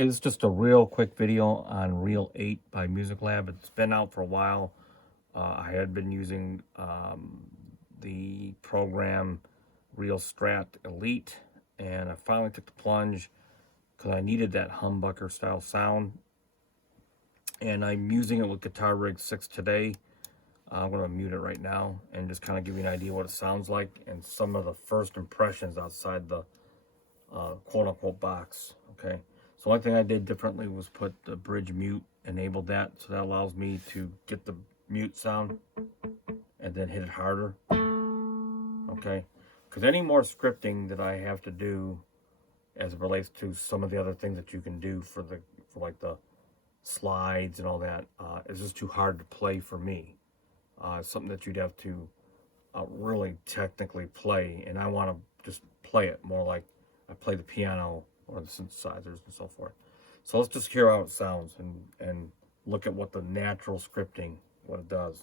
It's just a real quick video on RealEight by Music Lab. It's been out for a while. I had been using the program Real Strat Elite, and I finally took the plunge because I needed that humbucker style sound. And I'm using it with Guitar Rig 6 today. I'm going to mute it right now and just kind of give you an idea what it sounds like and some of the first impressions outside the quote-unquote box. Okay, so one thing I did differently was put the bridge mute, enabled that, so that allows me to get the mute sound and then hit it harder. Okay, because any more scripting that I have to do as it relates to some of the other things that you can do for like the slides and all that is just too hard to play for me. It's something that you'd have to really technically play, and I want to just play it more like I play the piano or the synthesizers and so forth. So let's just hear how it sounds and look at what the natural scripting, what it does.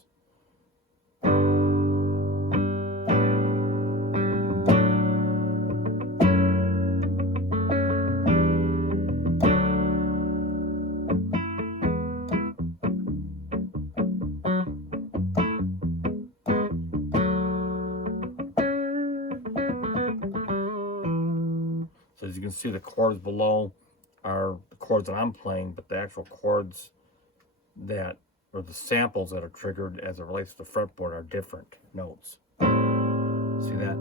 So as you can see, the chords below are the chords that I'm playing, but the actual chords that, or the samples that are triggered as it relates to the fretboard are different notes. See that?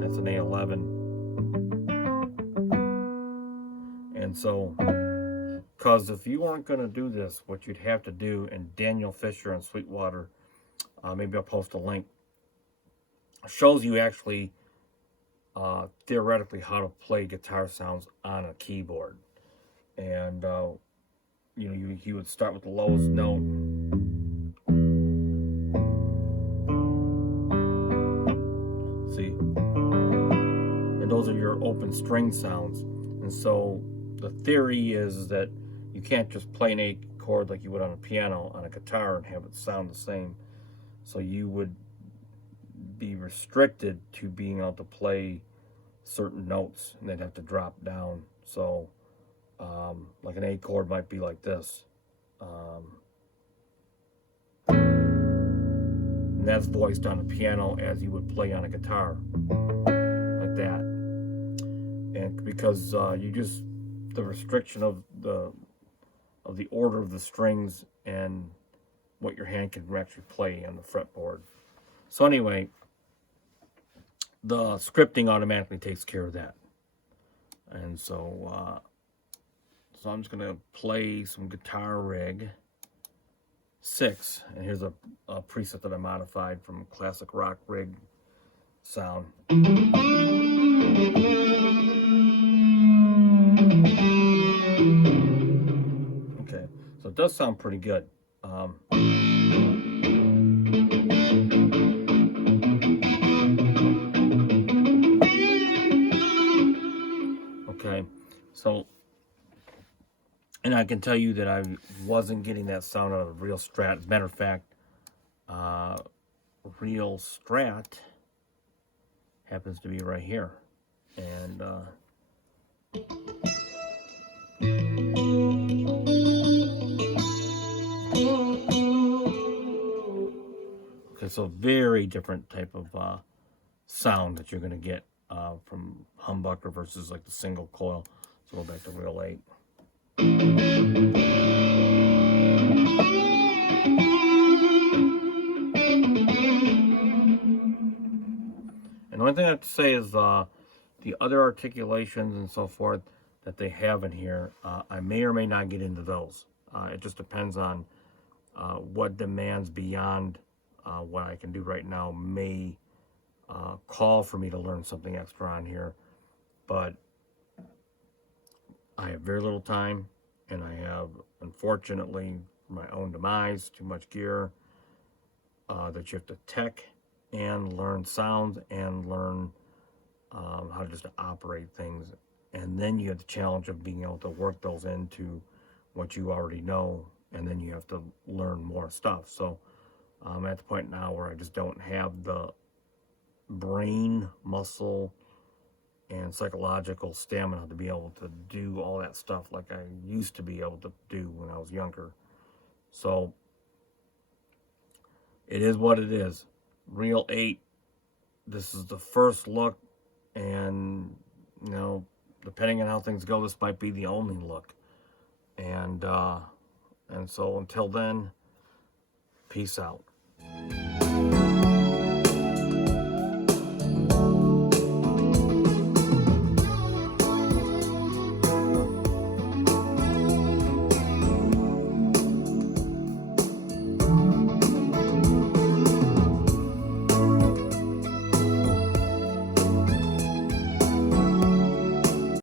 That's an A11. And so, because if you weren't going to do this, what you'd have to do, and Daniel Fisher and Sweetwater, maybe I'll post a link, shows you actually theoretically how to play guitar sounds on a keyboard. And you would start with the lowest note, see, and those are your open string sounds. And so the theory is that you can't just play an A chord like you would on a piano on a guitar and have it sound the same. So you would be restricted to being able to play certain notes, and they'd have to drop down. So like an A chord might be like this, and that's voiced on the piano as you would play on a guitar, like that. And because you just, the restriction of the order of the strings and what your hand can actually play on the fretboard. So anyway, the scripting automatically takes care of that. And so I'm just gonna play some Guitar Rig 6, and here's a preset that I modified from classic rock rig sound. Okay, so it does sound pretty good. Okay, so, and I can tell you that I wasn't getting that sound out of Real Strat. As a matter of fact, Real Strat happens to be right here. And okay, so very different type of sound that you're going to get from humbucker versus like the single coil. So go back to RealEight. And the only thing I have to say is the other articulations and so forth that they have in here, I may or may not get into those. It just depends on what demands beyond what I can do right now may call for me to learn something extra on here. But I have very little time, and I have, unfortunately, my own demise, too much gear that you have to tech and learn sounds and learn how just to operate things. And then you have the challenge of being able to work those into what you already know, and then you have to learn more stuff. So I'm at the point now where I just don't have the brain muscle and psychological stamina to be able to do all that stuff like I used to be able to do when I was younger. So it is what it is. RealEight, this is the first look, and you know, depending on how things go, this might be the only look. And so until then, peace out.